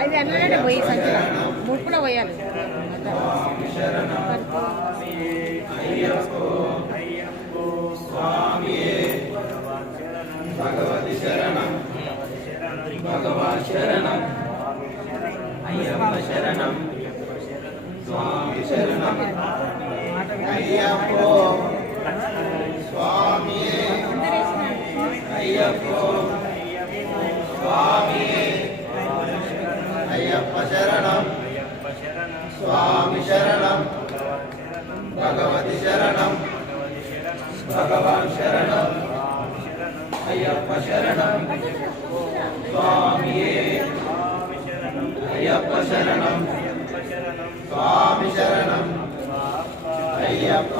అది అన్నట్టు పోయి సంచి మూడు కూడా పోయాలి. భగవతి శరణం భగవాన్ శరణం అయ్యప్ప శరణం స్వామి శరణం అయ్యప్పో స్వామి అయ్యప్పో స్వామి అయ్యప్ప శరణం స్వామి శరణం భగవతి శరణం భగవాన్ శరణం అయ్యప్ప శరణం స్వామి అయ్యప్ప శరణం స్వామి శరణం అయ్యప్ప